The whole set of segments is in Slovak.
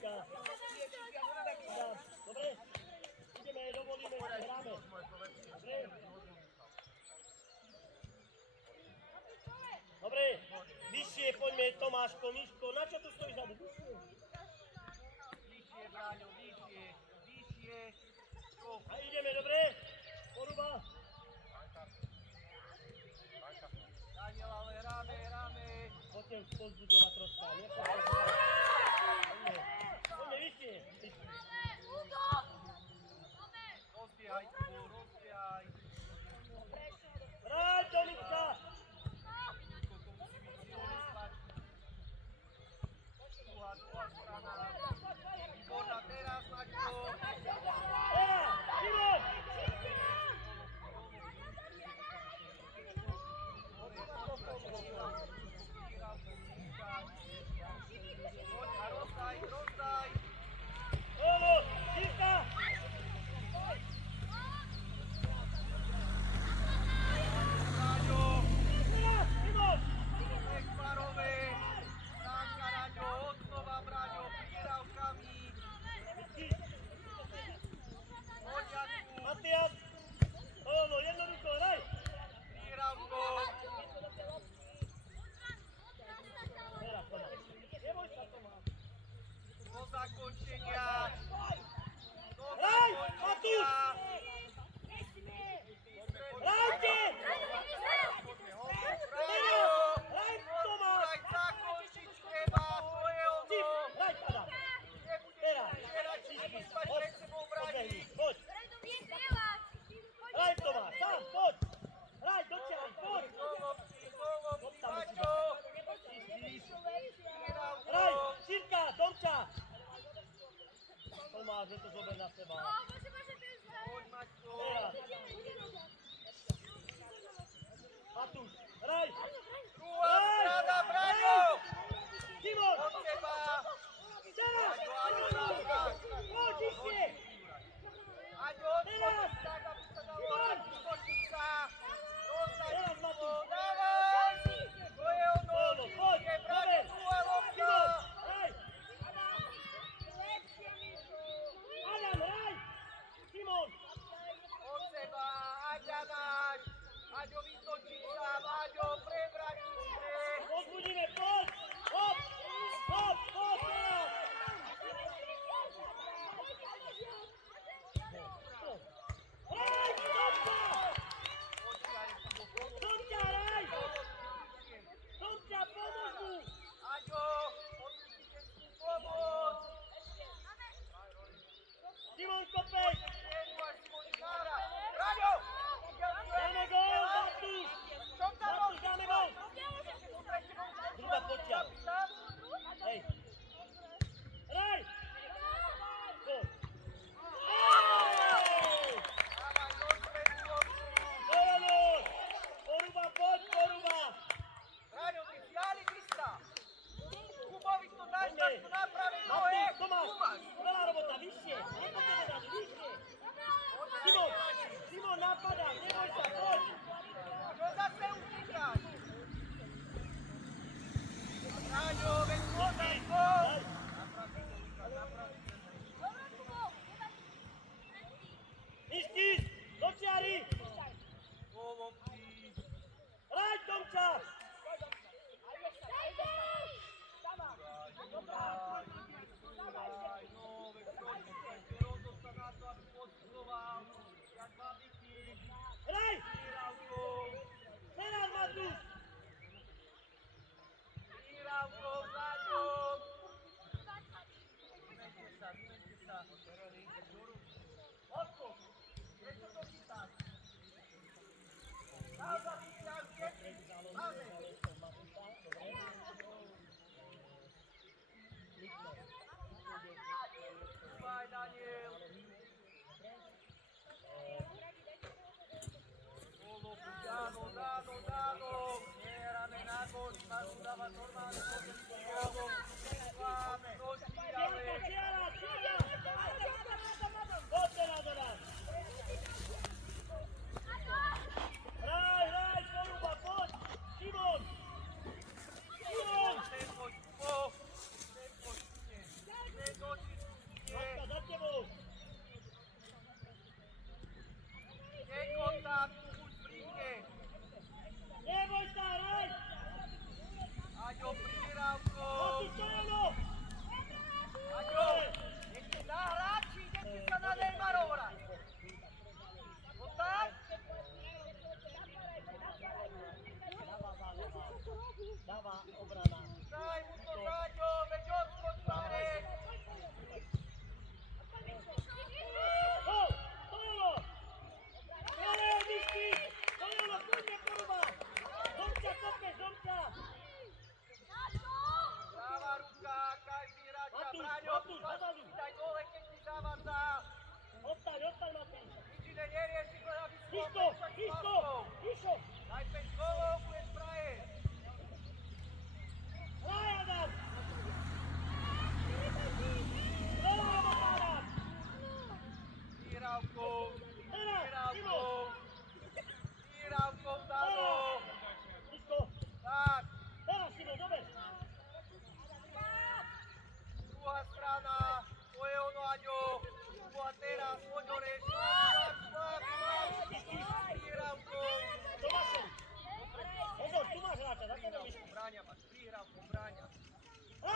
Miška. Dobre? Ideme, dovolíme, hráme. Dobre? Dobre, vyššie poďme, Tomáško, Miško, na čo tu stojíš zadu? Vyššie. Vyššie, Bráňo, vyššie. A ideme, dobre? Poruba. Daniel, ale hráme. Poďte už pozbudzovať troška, poďme vyššie. Rozbiehaj, rozbiehaj. Hráď, Domička! To musí byť silný spať. Druhá strana. Výborná, teraz, Maťko. Šimon! Poď a rozdaj. Ono, Šimka! Ráďo. Šimon! Ekvarové. Stánka, Ráďo, odnova, Bráňo, prírávkami. Poď, Jacku. Matias! Ono, jednoducho, hraj! Prírávko. Teraz, Tomáš. Neboj sa, Tomáš. Do zakončenia. Hraj, Matúš! Hrajte! Ráďo. Hraj, Tomáš! Hraj, zakončiť treba, to je ono. Hraj, Adam! Teraz! Pred sebou bráni. Poď! Hraj, Tomáš, sám, poď! Hraj, dočiahni, poď! Maťo. Hraj, Šimka, Domča! Tomáš, že to zober na seba. Poď, Maťko. Teraz! Matúš, hraj! Druhá strana, Braňo. Šimon! Od teba. Teraz! Poď, vyššie! Aďo, odskočiť tak, aby sa dalo odskočiť sa. Dostať Teraz, to, Matúš! dávaj. To je ono, Ono, poď, je Braňo, dobre! druhá lopta. Šimon, hraj! Adam, hraj! Šimon! Od seba, Aďa náš. Aďo, vytočiť sa, Aďo, prebrať musíme. Pozbudíme, poď! Hop! Hop! Hop! Teraz! Hraj! Domča! Domča, hraj! Domča, pomôž mu! Aďo, odpustite si pomoc. Šimon, kopej! Braňo! Dáme gól, Matúš! Čo tam Matúš, dáme gól! Druhá poďťa. Hej! Hraj! Gól! Hej! Áno! Poruba, poď, Poruba! Braňo, ty fialivista! Kubovi to dáš takto na pravej nohe! Matúš, Tomáš! Veľa robota, vyššie! Nepoďme dať, vyššie! Šimon! Šimon, napadá, neboj sa, poď! Čo zase utíkaš? Braňo, veď podaj gól! Ištíš! Do čiary! Hraj, Tomča! Hraj! Teraz, Matúš! Odskok! Prečo to chytáš? Dúfaj, Daniel. Dáno. Hráme na gól, majú dávať normálne pozície. Máme, dočírame. Poďte na do nás! Hraj, Poruba, poď! Šimon! Šimon! Tempo,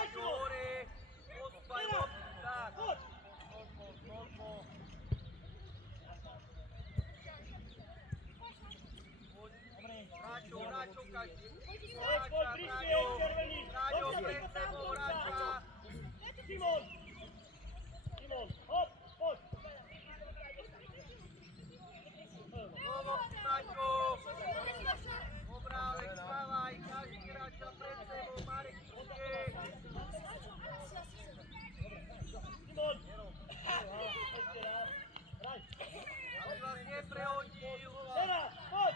Maťo, hore, odspaj loptu, tak. Poď! Toľko. Hráčov každý. Poď bližšie, červený! Ráďo, Dobře, pred sebou, hráča. Simon, hop, poď! Do lopty, Maťo. Dobrá, Alex, dávaj, každý hráča pred sebou, Marek bližšie. Simon! Ešte raz. Hraj! Aby vás neprehodil. Teraz, poď!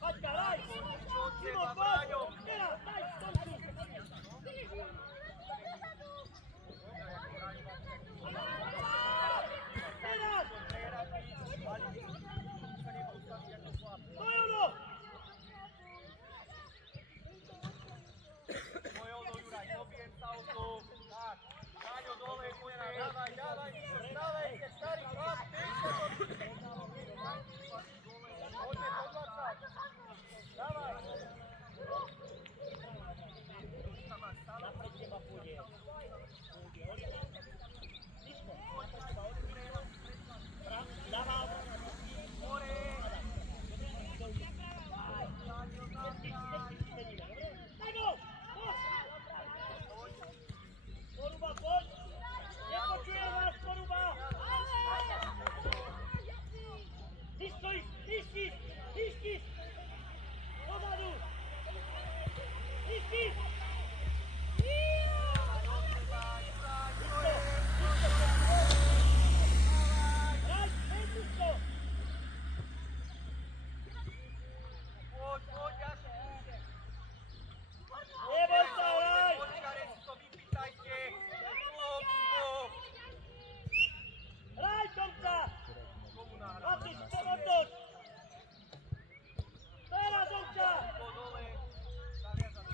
Paťka, hraj! Od Simon, seba, poď! Braňo. Teraz, daj, skonču! Teraz! To je ono! To je ono, Juraj, dobijem sa o to. Tak, Braňo, dole, poďme, dávaj, dávaj, starý chlap, tejšie to. Poďme, podľacať. Dávaj. Napred teba pôjde. Dávam. Hore. Daj go! Poď! Poruba, poď! Nepočujem vás, Poruba! Vystojíš! Výšky! Dozadu! Výšky! Hraj, Petruško! Poď, jasne. Neboj sa, hraj! Počkare si to vypýtajte. Hraj, Tomca! Komu nahrať? Matiš, pomoc! Teraz, Tomca! Dole. Zaviazať.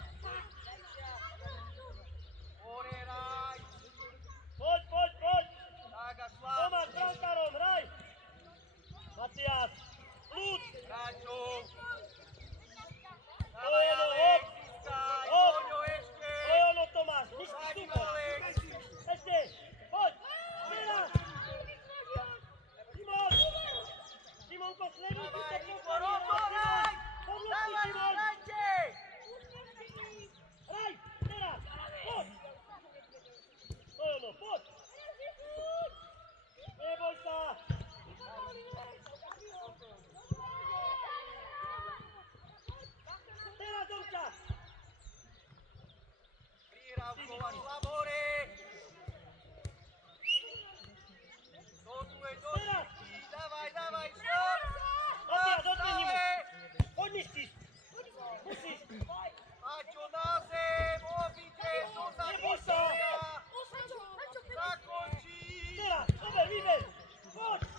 Hore, raj. Poď! Tak a šláp. Tomáš, brankárom, hraj! Matias, ľud! Hráčov. To Dávaj, je ono, Alex, hop! získaj. Hop! Poďo ešte. To je ono, Tomáš, nízky Dávaj, super! Alex. Ešte, poď! Teraz! Simonko, sleduj, ty Dávaj, to rýchlo, pokorí, Robo, hraj! hraj. Pomôžte, Dávaj, Simon! hrajte. Hraj, teraz! Poď! To je ono, poď! Neboj sa! Teraz, Domča! Prihrávková, šláp hore. Dotuje, dotyčí. Dávaj, šláp. Matias, odmení mu! Stále. Podniš si! Musíš! Maťo na zem, obíde, to Neboj sa! zakončí. Teraz, dobre, vyber! Poď!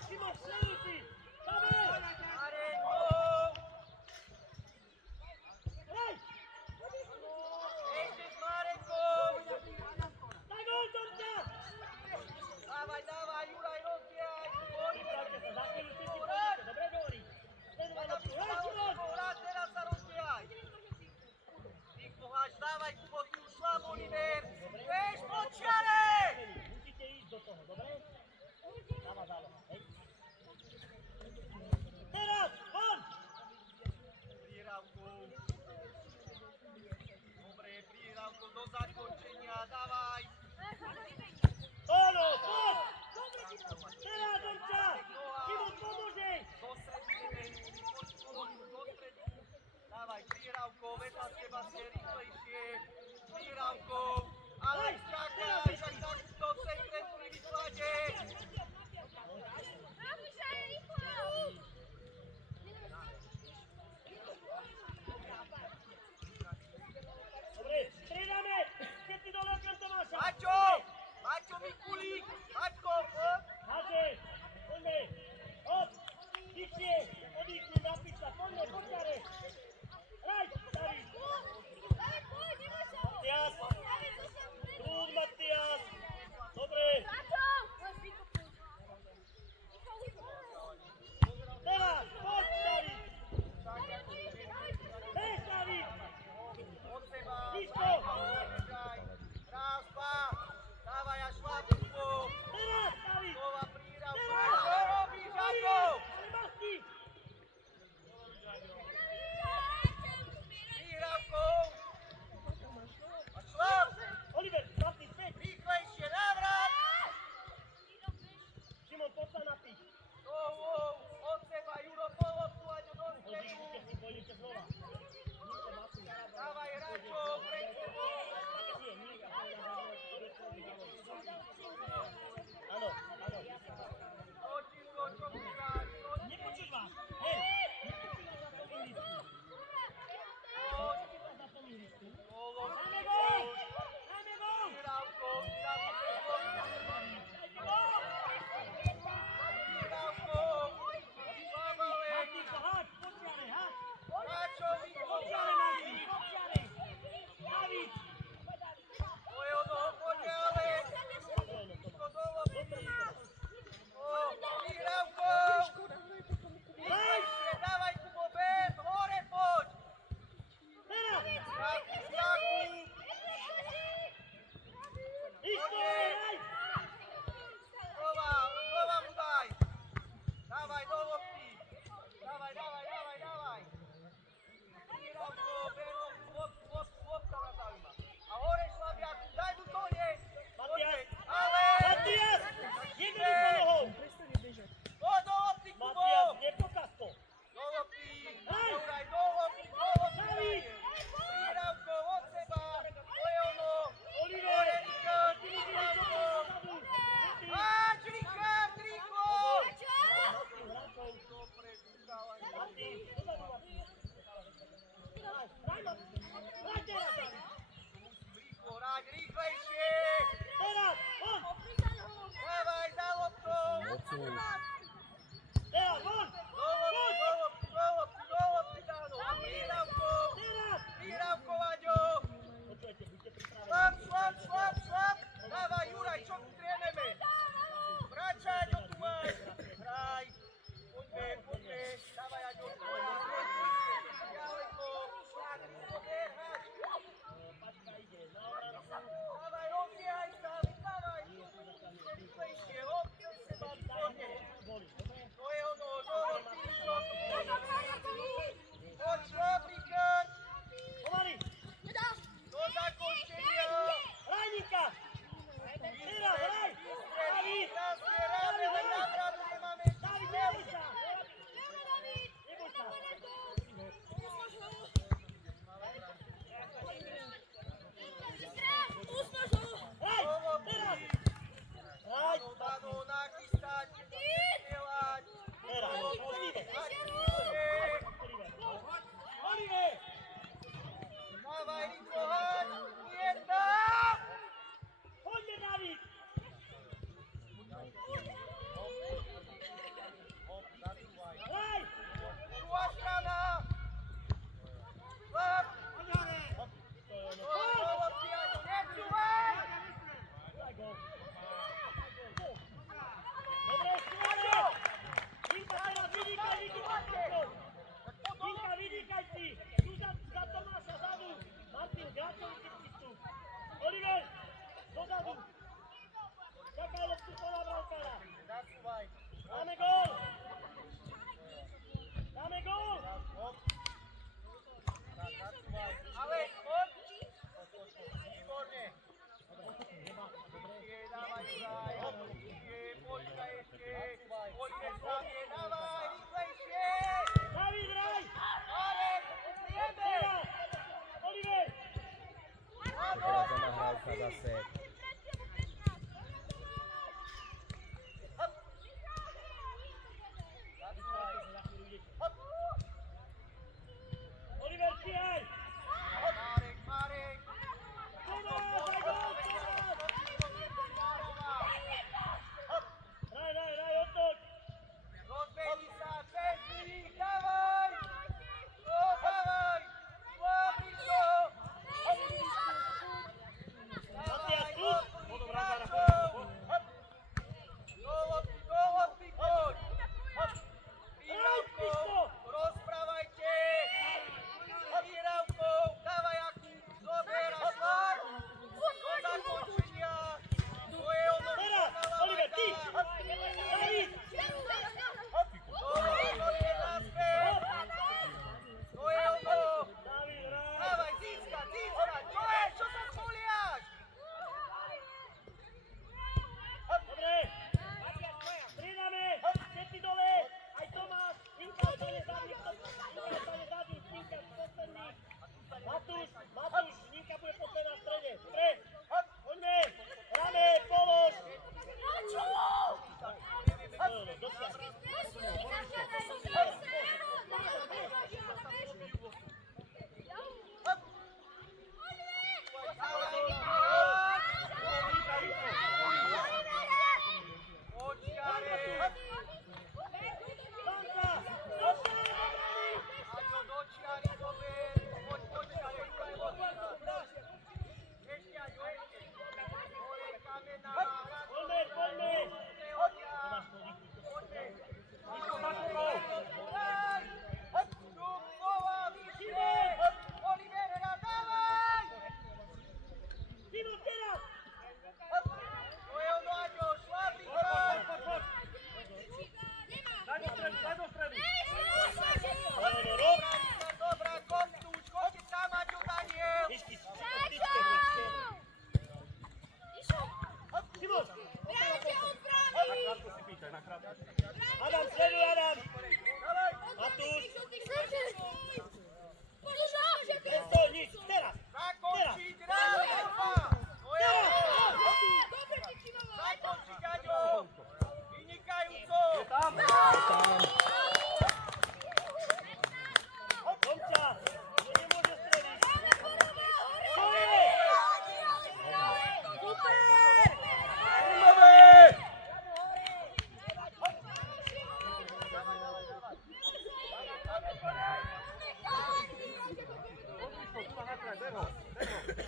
Hraď teraz, David. Rýchlo hrať, rýchlejšie! Teraz, von. Dávaj za loptou! Teraz, von. Do lopty, Dano! Vyhrávkou! Teraz. Vyhrávkou, Aďo! Počujete, buďte pripravení. Slab! Dávaj, Juraj, čo tu tréneme? Vračaj, Aďo, tu máš! Hraj! Poďme! Dávaj, Aďo, poďme! Ďaleko! Poďme, hrať! Pačka ide na obrancu. Dávaj, rozbiehaj sa, vydávaj! Rýchlejšie, hop, cez seba, výborne!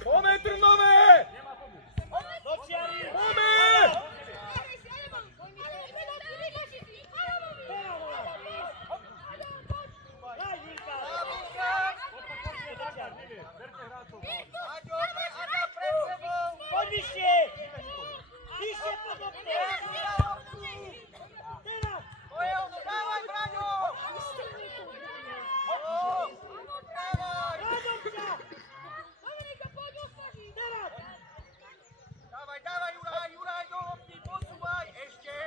Moment, Trnové! Do čiary! Moment! Daj, Vilka! Aďo, Aďa pred sebou! Poď vyššie! Vyššie podobne! Teraz! To je ono, dávaj, Braňo! Dávaj! Radomča! Teraz! Dávaj, dávaj, Juraj, Juraj, do lopty, posúvaj, ešte!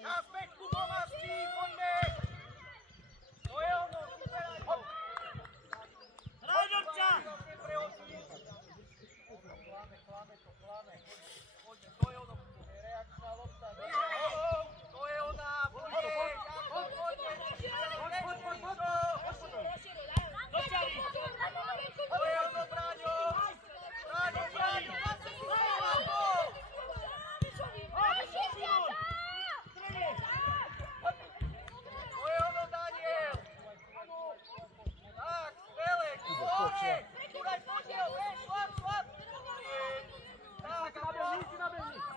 Naspäť ku Tomášky, poďme! To je ono, super, Aďo! Radomča! Klame. Poďme, to je ono, reakčná lopta, to je ona, poďme, Janko, poďme, Do čiary! to je ono, Braňo! Braňo, Braňo, zase tu je Janko! Strelec! To je ono, Daniel! Tak, Velek, hore! Juraj, poďme, šlap! Tak, a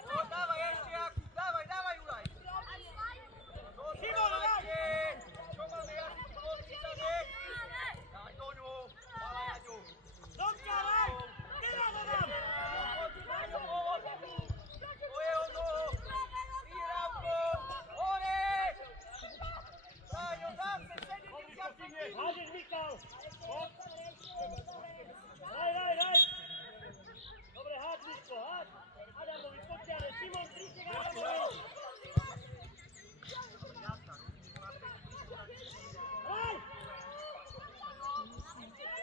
no, dávaj ešte, Jakub, dávaj, Juraj! No, dávajte! Čo máme, Jakub, podpísané? Daj do ňu, dávaj, Aďu! Domča, raj! Teraz ho dám! To je ono! Prihrávko! Hore! Braňo, zase 70 Hážeš, Mikal! Raj! Dobre, háď, Miško, háď! Adamovi, počiare, Šimon, prístek Adamovi! Raj!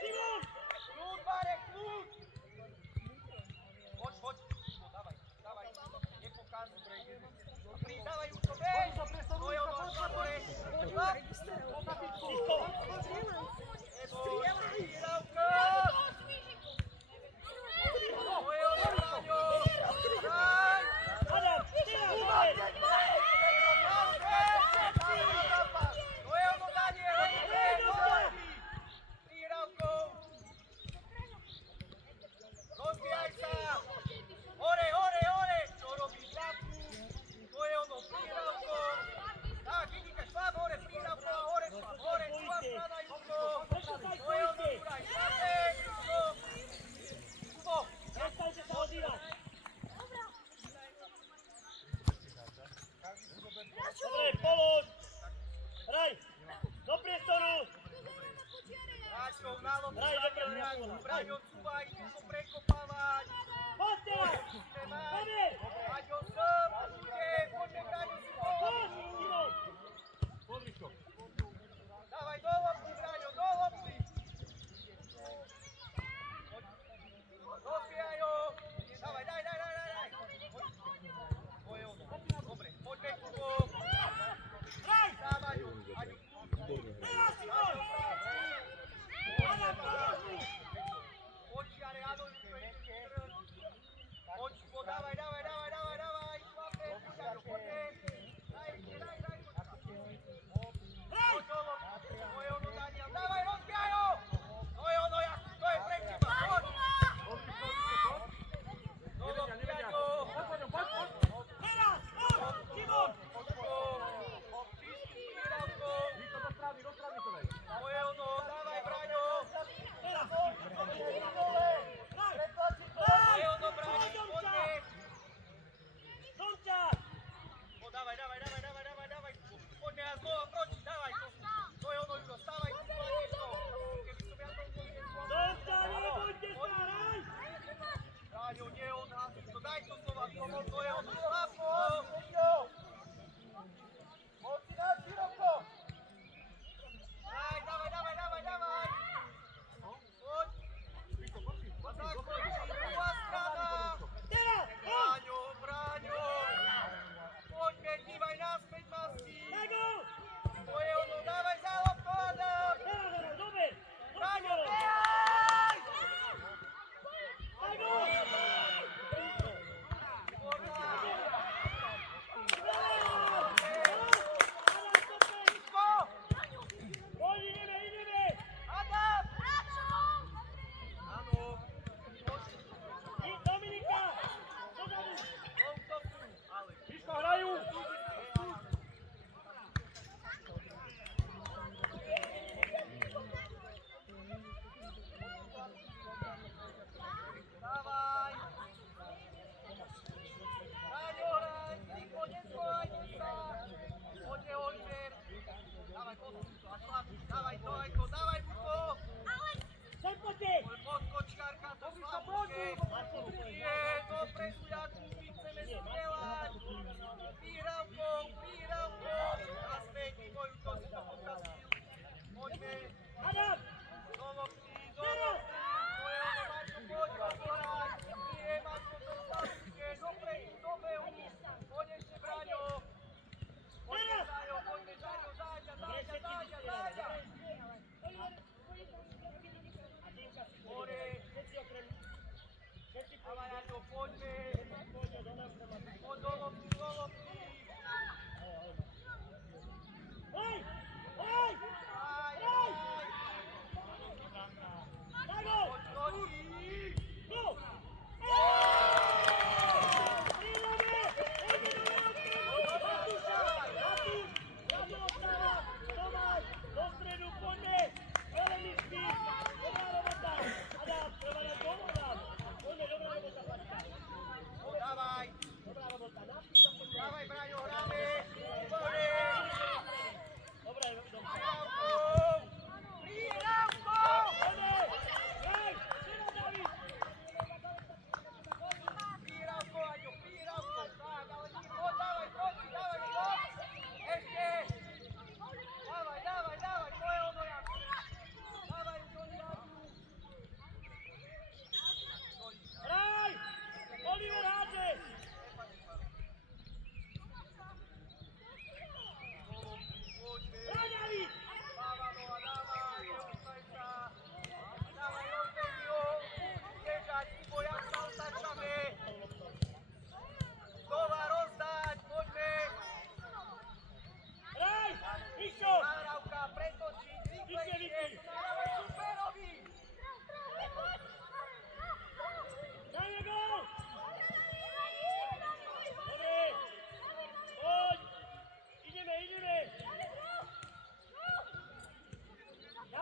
Šimon! Kľúč, Marek, kľúč! Poď, dávaj, nepokázuj, dávaj, Júco, bež! To je ono, šlap, hore! Šlap! Miško! Neboj, prihrávka! To je ono, Braňo! Daj! Adam, teraz, dole! To je ono, Daniel! Prihrávkou! Rozbijaj sa! Hore! Čo robíš, Jakub? To je ono, prihrávkou! Tak, vidíte, šlap hore, prihrávka, hore, druhá strana, Júco! To je ono, Juraj, šlape, Júco! Kubo! Prestaňte sa odívať! Dobre, polož! Raj! Do priestoru! Braňo, na loptu, Raj, dobre, Braňo, cúvaj, ideš ho prekopávať! Poď teraz! Poďme! Aďo, sem, poďme, Braňo, si Poď, pomoc! Simon! Dávaj do lopty, Braňo, do lopty! Rozbijaj ho! Dávaj, daj! To je ono. Dobre, poďme, Kubo! Raj! Dávaj ho, Aďo! Teraz, Simon! Adam, pomôž mu! Poď, Jare, áno, Júco, ešte. Poď, Kubo, dávaj!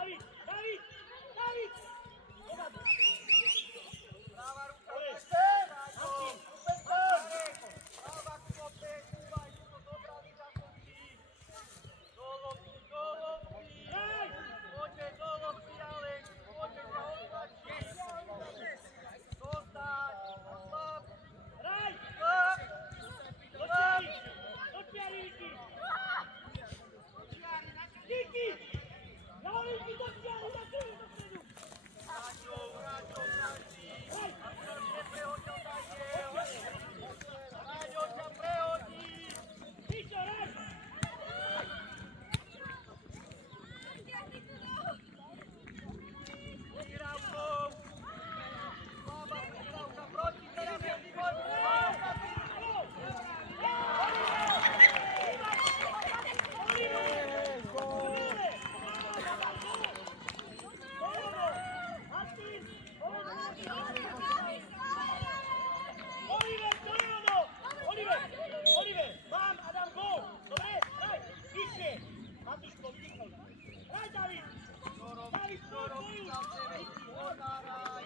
David, David, David! Dozadu. Práva ruka, Ore. Braňo. Martin, Práva kope, Kuba, Juko, dobrá vyťahovky. Do lopty, do lopty. hraj! Poďme do lopty, Alex. Poďme ťa odtlačiť. Zostať. Slab. Hraj! Slab. Do čiary! Do čiary, Viki! Viki! Ja Viki, do čiary, na krvi, do stredu! Braňo, Braňo, Braňci. Hraj! Neprehoďo Daniel. Braňo ťa prehodí. Mišo, hraj! Prihrávkou. Slabá prihrávka proti, teraz je výborný. Oliver, mám Adam gól! Dobre, hraj! Vyššie! Matúško, vydýchaj! Hraj, David! David, Čo robí tam tebe? Odáraj.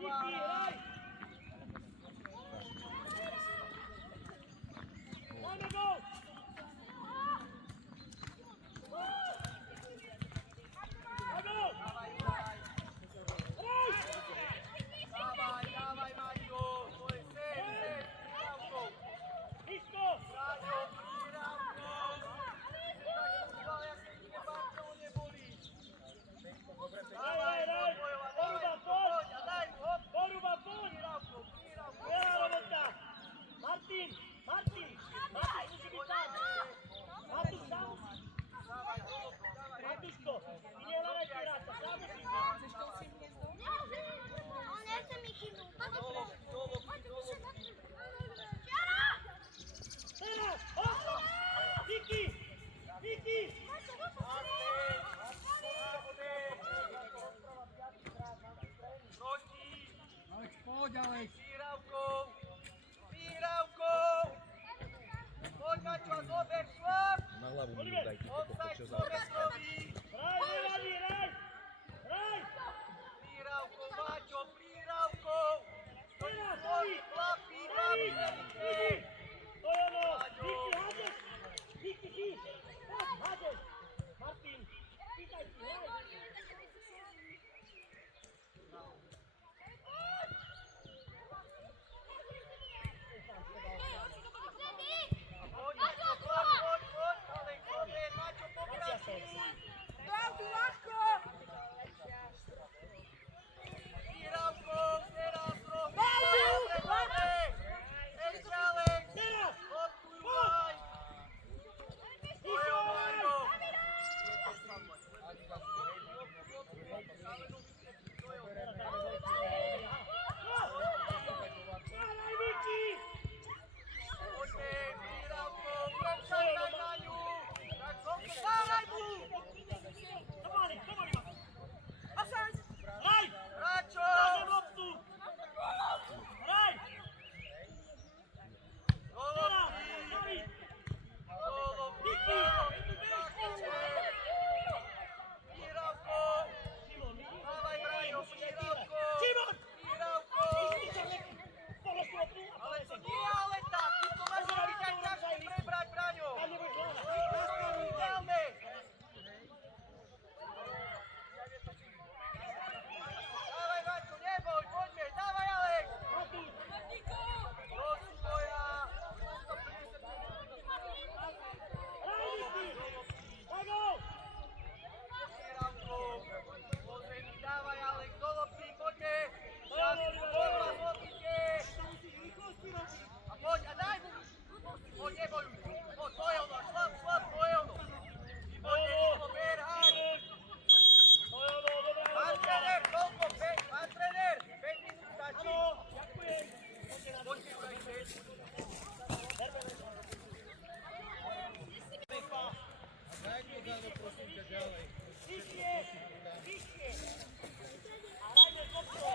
Viki, hraj! Dajme gól! Daj gól! Dávaj, dávaj. Hraj! Dávaj, dávaj, Maťo. To je sen, sen. Prihrávkou. Miško! Braňo, prihrávkou. Tak fútbal, jak keď ide Barčov, nebolí. Hraj, hraj! Poruba, poď! A daj mu, hop. Poruba, poď! Prihrávkou, prihrávkou. Veľa robota! Martin! Martin! Martin, musí byť tam! Martin, sám! Dávaj, do lopty, dávaj. Martuško, ty nehľadaj piráta, sám musíš byť! On nechce mi chybu. Do lopty, do lopty, do lopty. Teraz! Hop! Viki! Viki! Proti. Alex, poď, Alex. Prihrávkou. Prihrávkou. Poď, Maťo, zober šlap. Na hlavu mi Oliver, daj, ty Offside, čo za... Sobeslovi. Hraj, nevadí, hraj! Hraj! Prihrávkou, Maťo, prihrávkou. Teraz, Stojí, David! chlapí, David! chlapí. Viki! To je ono! Viki, hádeš! Viki, ty! Poď, hádeš! Martin, pýtaj si, hraj! Poď, Maťo, poď, ale dobre, Maťo, pokračuj. Prihrávkou, teraz rohy. Dobre, ešte Alex. Teraz! Odplúvaj. To je ono, Maťo. Hraj, Viki! Poďme, prihrávkou, lepšaj na ňu. Tak zomke, dávaj mu. Pomali, pomali ma! Hraj! Bračo. Dáme loptu! Hraj! Do Teraz! lopty. David! Do lopty. Viki! Prihrávkou. Šimon, vidíš? Dávaj, Braňo, prihrávkou. Šimon! Prihrávkou. Polož tu loptu a Ale polož to si. nie je ale tak. Ty to máš robiť aj ťažko prebrať, Braňo. Tam nebudeš hľadať. Ideálne. Dávaj, Maťo, neboj, poďme. Dávaj, Alex. Martin! Do súboja. Hraj, Viki! Daj gól! Prihrávkou. Pozrieť, dávaj, Alex, do lopty, poďme. Poď, Oliver, Poďme, poď. loptite. A poď, a daj mu. Poď, nebojuj. Poď, to je ono, šlap, to je ono. Výborne, rýchlo, ber, haď. To je ono, dobrá Pán robota. trenér, koľko? Pán trenér, 5 minút stačí. Áno, ďakujem. Poďte na Poďte, Juraj, 5. Vyššie! Vyššie! A hrajme s loptou.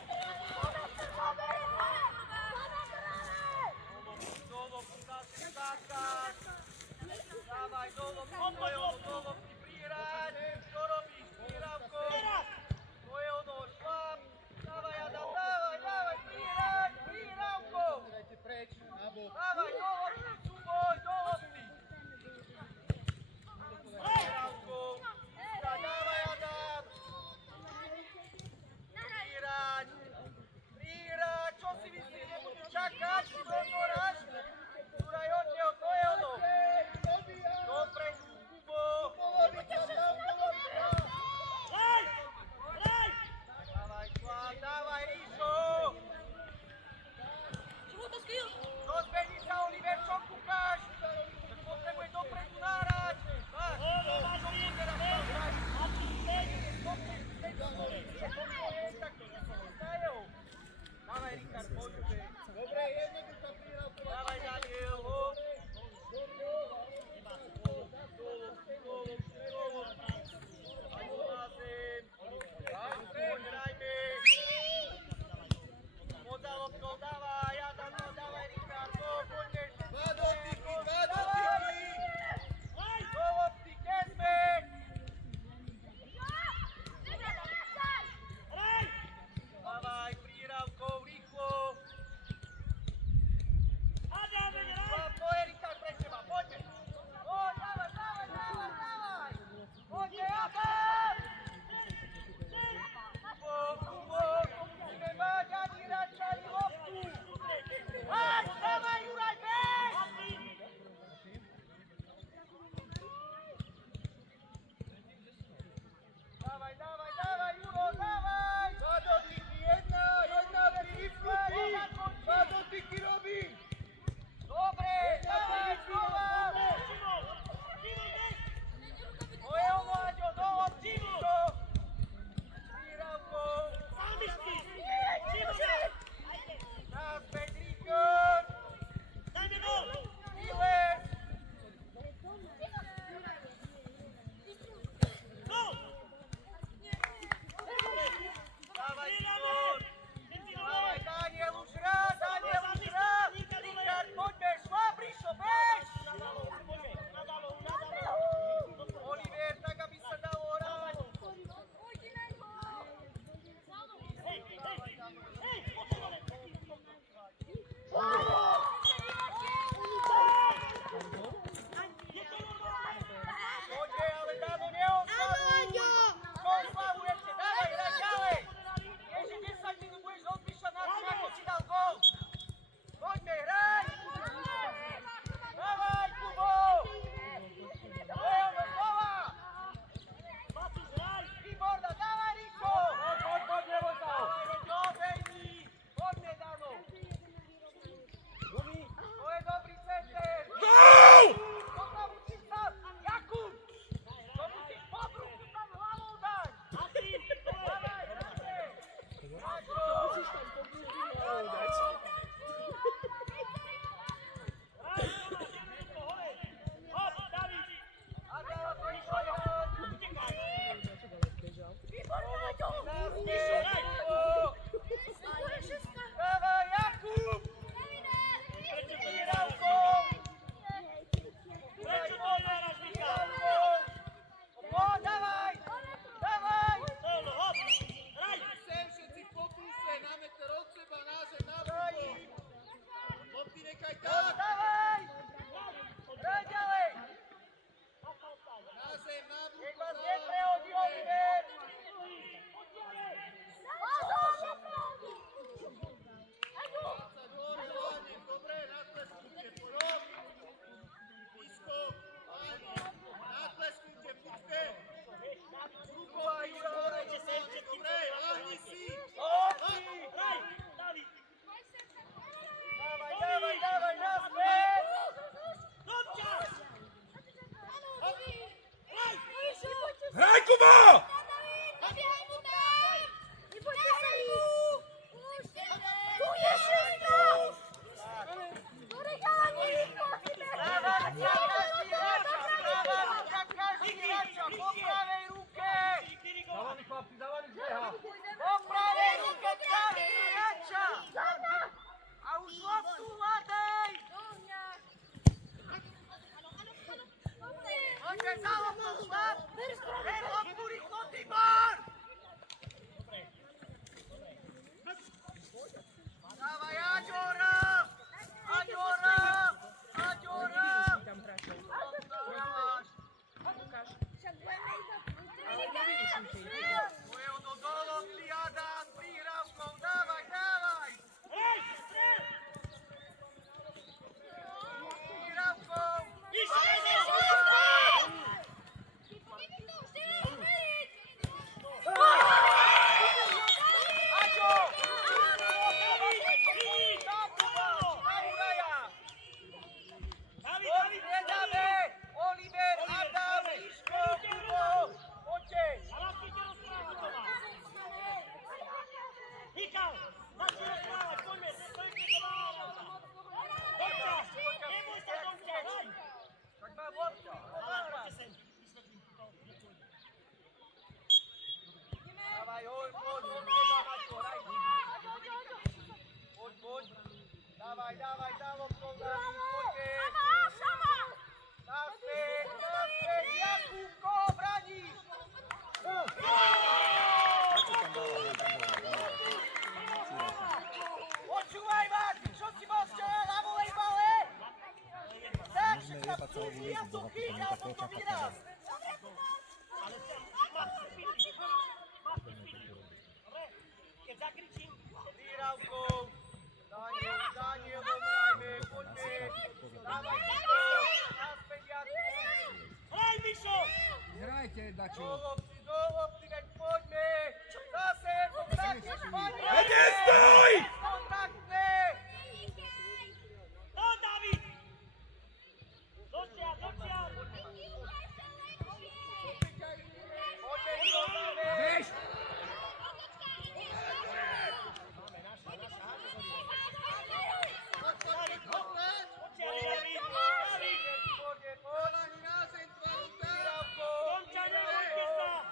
Do lopty, zase skákať. Dávaj, do lopty, to je ono, do lopty, prihrať. Čo robíš? Prihrávkou. Mišo, daj! Dawaj, Jakub! Prečo to Michałko! Prečo to nedáš, Michal? O, dawaj! Dawaj! Solo, hop! Hraj! Sem všetci v pokuse, na meter od seba, na zem, na brucho. Lopty nechaj tak. Dawaj! Hraj ďalej! Na zem, na brucho, Nech vás neprehodí Oliver! Dobre, natleskujte, porob. Isko, natleskujte, pušte. Ruková Jura! Dobre, lahni si. Hraj! David! Dawaj, dawaj, naspäť! Dobčas! Hraj! Hraj, Kubo! Dawaj, každý hráča, po pravej ruke! Po pravej ruke každý hráča! A už loptu hľadaj! Poďme za loptou, šlap! Ver loptu, rýchlo, Tibor! Dávaj, Aďora! Aďora! Aďora! To je ono do lopty, Adam, prihrávkou, dávaj, dávaj! Hraj! Strel! Prihrávkou! Mišo, ide! Aďo! David! Takuba! Mauraja! David, Poď, David! nedáme! Oliver, Adam, Miško, Kubo! Poďte! A vlastnite rozprávať to vás! Michal! Začni rozprávať, poďme! Stojte to málo! Dobčas! Neboj sa, Dobčas! Hraj! Tak má lopta! Poďte sem! Vysvetlím to. Dávaj, hoď, poď, treba mať to, hraj! Poď, poď! Dávaj, dávaj, dá loptou, David, poďte! Naspäť, naspäť, Jakubko, braníš! Počúvaj, Martin, čo si bol včera na volejbale? Tak, že sa vstúpi, ja som chytil, som to vyraz. Ale máš chvíli. Máš chvíli. Dobre? Keď zakričím, Výravkou. Daniel, Daniel, dobrajme, poďme. Dávaj, naspäť, Jakub. hraj, Mišo! Hrajte, dačo. Do lopty, veď poďme. Zase, kontaktne, Španiel. Nestoj! Kontaktne. No, David! Dočiaľ, dočiaľ! Poďme, vyrovnáme. Bež! Dočiaľ, David! David! Poďme, poď. Polani na zem, tvaru tam. Výravkou. Domča, nehoďte sa!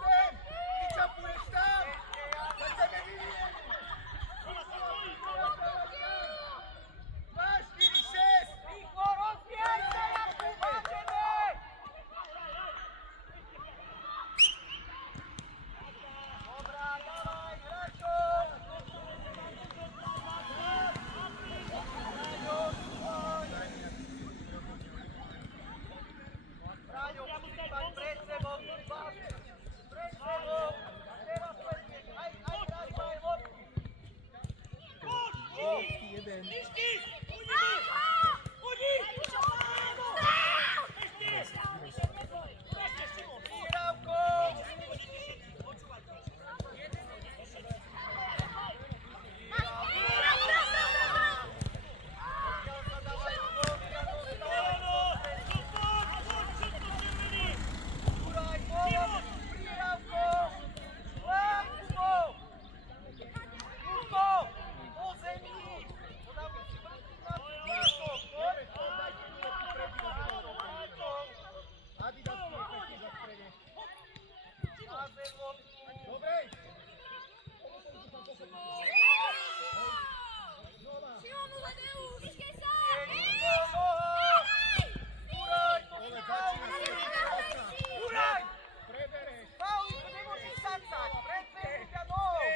Sem! Vyčapuješ tam! Za tebe vyvíjeni! 2, 4, 6! Rýchlo, rozbijaj sa, Jakub, máčeme! Dobrá, dávaj, hráčov! Braňo, musíš mať pred sebou, pred sebou, a teraz letieť, aj hráčko, aj lopty. Výhrávko! Odkiaľ sa dávajú góly, Jano, Juraj, pomoc, výhrávko! Lám, Kubo! Kubo! Po zemi! Podávku si vrti na tlačok, poď! Dajte mi nejaký prebíl, Adidas tu je pekný za strede. Na zem loptu. Dobre. Juraj, to si Juraj! Pauli, to nemôžeš sacať! Predbehnú ťa nohou!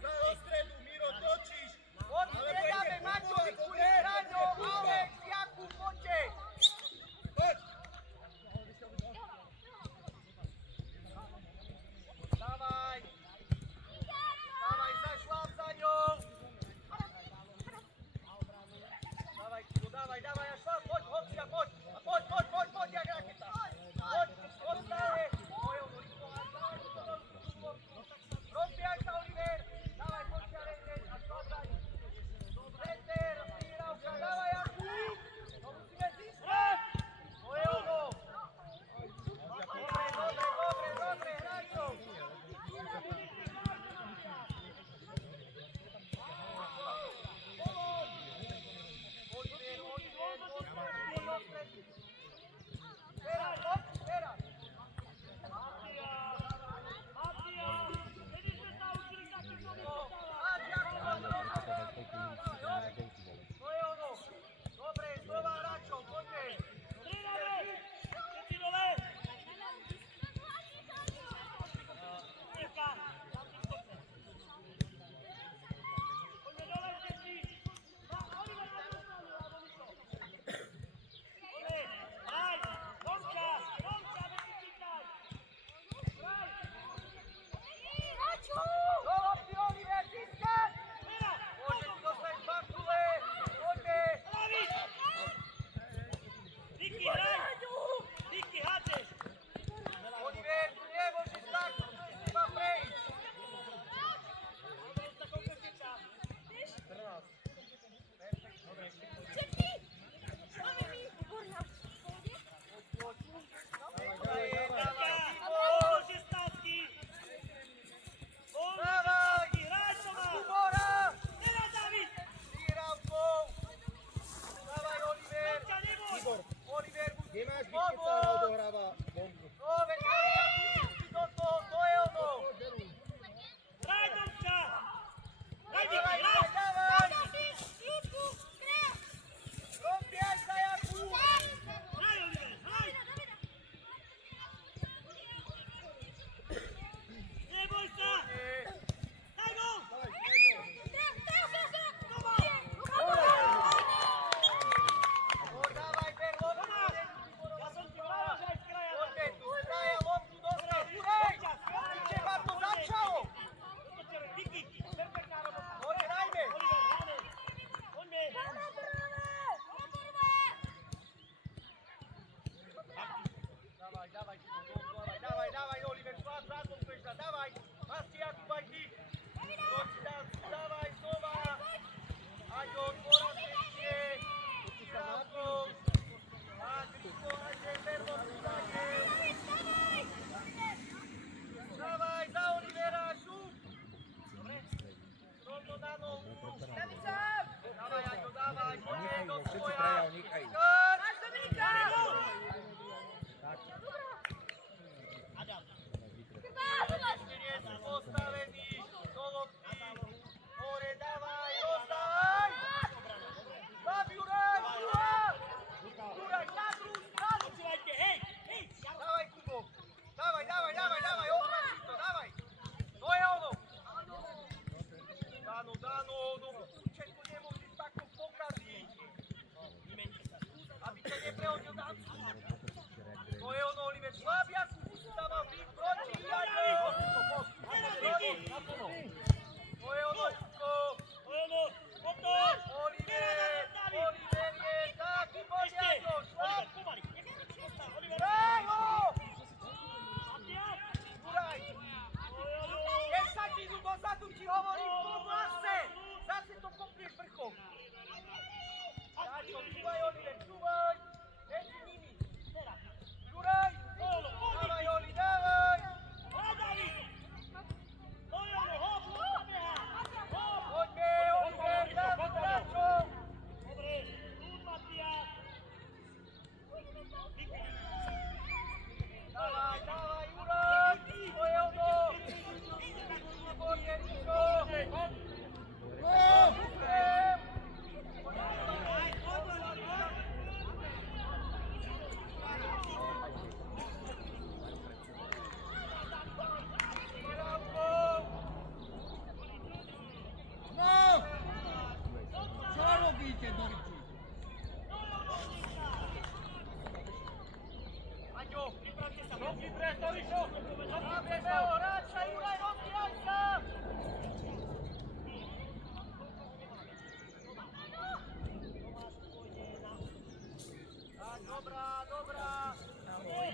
Do stredu, Miro, točíš! Odstredáme Mačovicu, Braňo, Alex, Jakub, poďte! Poď! Dávaj! Dávaj, zašláp za ňou! Dávaj, Kubo, dávaj, dávaj, a šláp, poď, Hopsia, poď! A poď, jak raketa! Poď, ostále! Rozbijaj sa, Oliver! Dávaj, poďte, Rejden, a šláp za ňou! Peter, výhrávka, dávaj, Jakub! To musíme získať! To je ono! Dobre, hráčov! Teraz! To je ono! Dobre, znova hráčov, poďte! Do lopty, Oliver, získať! Môžeš dostať Bakule! Poďte! Oliver, tu nemôžeš tak! Iba prejsť! Dávaj! Kubora! Výhrávkou! Dávaj, Oliver! Oliver, musíš Nemáš byť, keď sa pomôcť! odohráva bonku. No, veď Jakub, do toho, to je ono! Dávaj! Rozbijaj sa, Jakub! Neboj sa! Daj go! Dávaj, ber loptu! Ja som ti povedal, že aj z kraja. Poďte, tu zdaja loptu dostať! Hej! Čiže vám to začalo! Vicky, perfektná robota. Poďte, dajme! Oliver, hráme. Poďme. Dávaj, Oliver, šláp za to, dávaj! Masti, Jakub, aj ty! Poď, dávaj, znova! Aďo, porazenie! Výhrávkou! A Griko, Aďe, ber loptu, Aďe! Dávaj, za Olivera, šup! Rovno na nohu! Dávaj, Aďo, dávaj! Nechajú, Do všetci svoja! traja, nechajú. Kar! Dominika! Tak.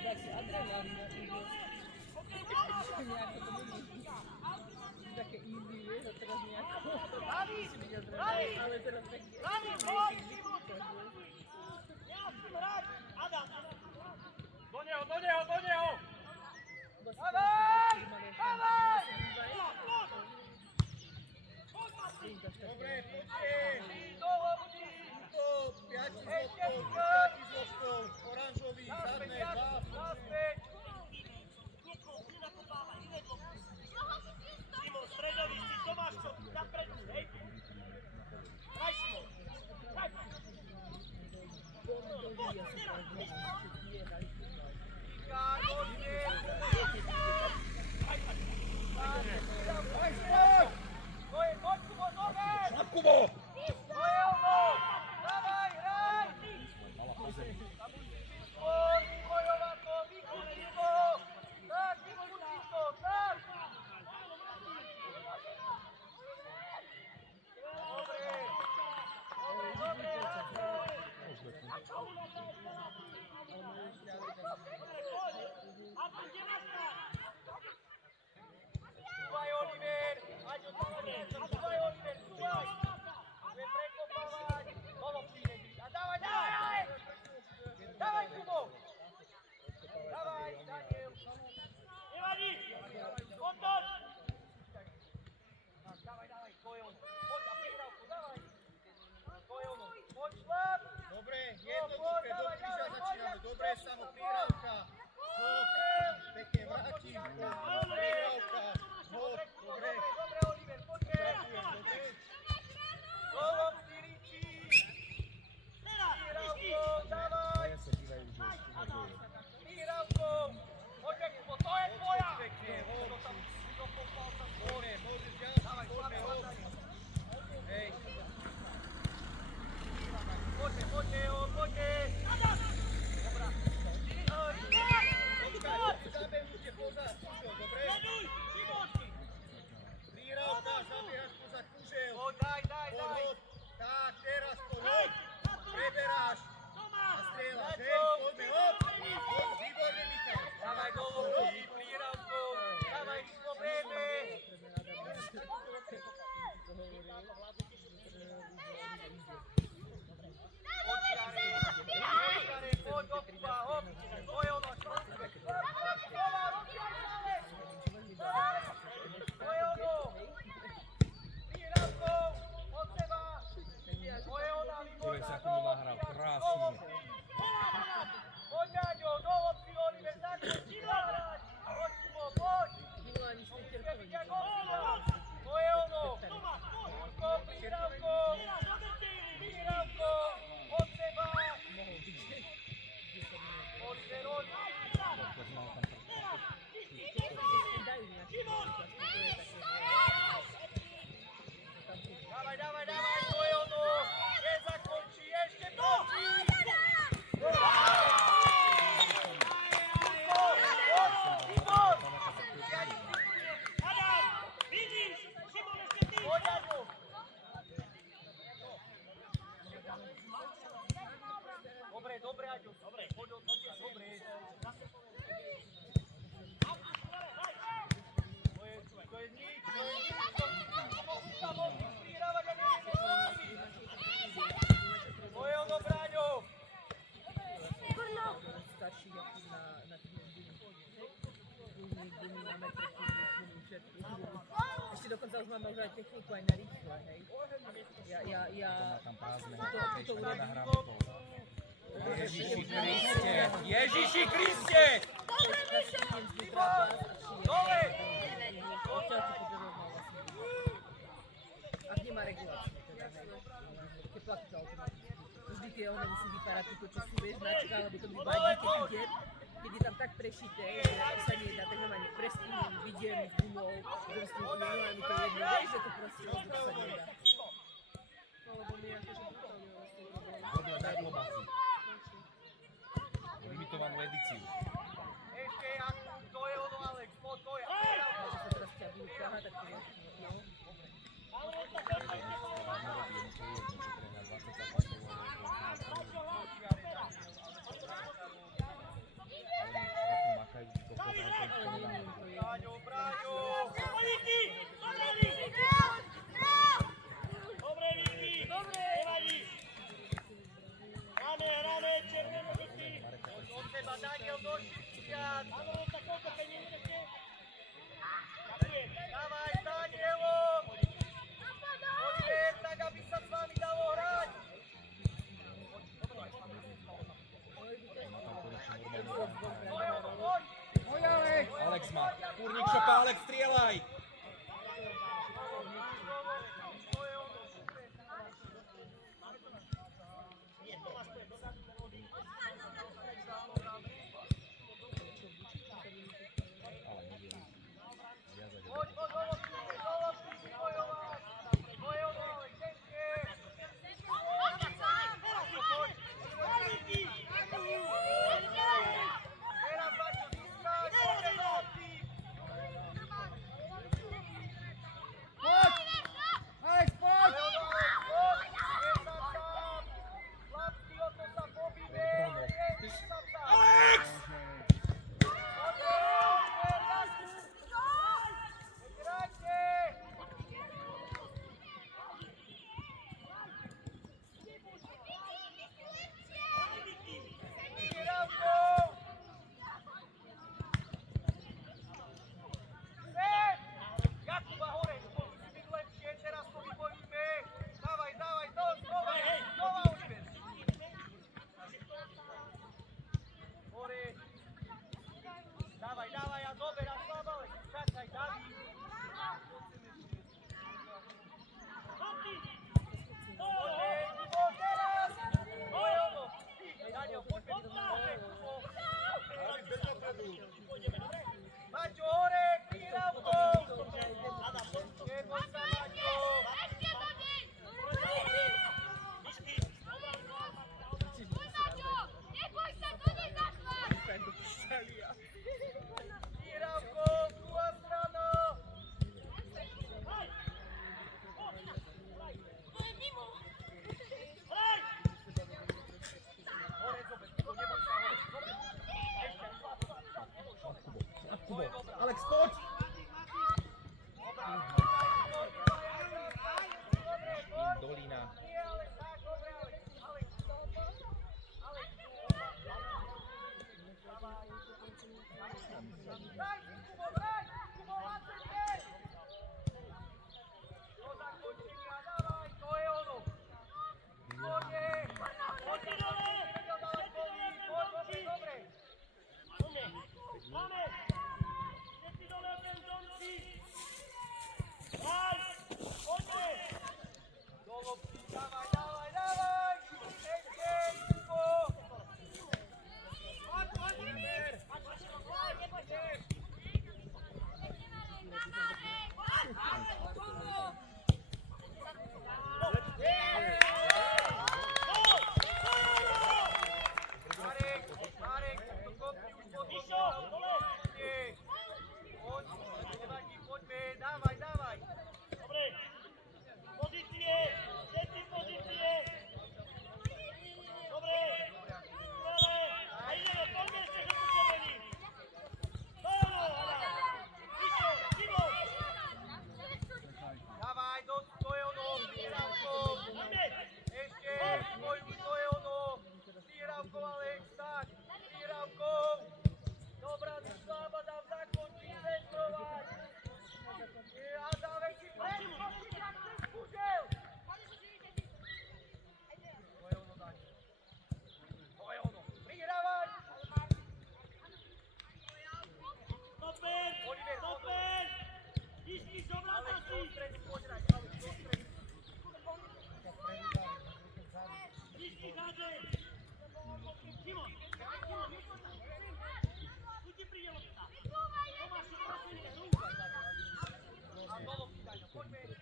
taký adrenalín. Nejako to bude také easy, vieš, a teraz nejako musí byť adrenalín, ale teraz taký Do neho! Dobre, poďte. Dole budí! To 5 z loptou, oranžový, zadné, 2. Naspäť! Simon, stredový, ty Tomáš, čo napredu, hej? Hraj, Simon! Hraj! Výkar, poďte! Poď, Kubo, noge! Šlap, Kubo! To je ono! Dávaj, hraj! Poď, bojovať to, vykútiš to! Tak, vykútiš to, tak! Dobre, Súvaj, Oliver! Aď od toho, súvaj, Oliver, súvaj! Budeme prekopávať! Bolo príde, a dávaj! Dávaj, Kubo! Dávaj, Daniel! Nevadí! Otoč! Dávaj, to je ono! Poď na prihrávku, dávaj! To je ono! Poď, šlap! Dobre, jednoduché, do kríža začíname. Dobre, samo prihrávka. Pekne vrátim. Prihrávka. Dobre. Dobre, Oliver, poďme! Ďakujem, dobre. Golom, Siriči! Prihrávkou, dávaj! Prihrávkou! Poďme, Kubo, to je tvoja! Pekne, hop. To tam dokopal sa Dobre, môžeš ďalší, poďme, hop. Hej. Poďme, poďme! Dobrá. Zabehnutie pozad, Kužel, dobre? Prihrávka, zabiehaš pozad, Kužel. Poď, daj! Pohod. Tak, teraz pohod. Preberáš. A strieľaš, hej, poďme, hop. Výborne, Michal. Dávaj golom, prihrávkou! Dávaj, rýchlo, breme! Poď, Jare, poď do Kuba, hop! To je ono, šlapke! To je ono! Prihrávkou, od seba! To je ona, výborná, do lopty, do lopty! Poď, Ďaďo, do lopty, Oliver, zakončí hrať! Poď, Kubo, poď! To je ono! Prihrávkou! Prihrávkou! Od seba! Oliver! Dávaj, to je ono! Nezakončí, ešte proti! Igor! Adam! Vidíš? Simon, ešte ty! Poď, Aďo! Dobre, Aďo. Dobre. Poď, dobre. To je nič. Prihrávať a nevieme sláviť. To je ono, Bráňo. starší ako na tých gumi na metre, všetko. Ešte dokonca už máme už aj techniku aj na rýchle, hej. To urobím. Ježiši Kriste! Ježiši Kriste! Dole! Ak nemá reguláciu, teda, hej. Keď platí to automaticky. Vždy tie ohne musí vypárať túto, čo sú, vieš, značka, alebo to by vadí, keď je tam tak prešité, že sa nedá, tak normálne prestýmim, vidiem s gumou, že s tým normálne mi to jedno, vieš, že to proste vôbec sa nedá. Lebo my akože Robil na klobásy. Limitovanú edíciu. Ešte, to je ono, Alex, to je. že sa teraz ťa budú ťahať, tak to je, no. Nerobí, Simon, tu ti príde lopta. Tomáš, prosím ťa, rúba. A do lopty, Daňo, poďme.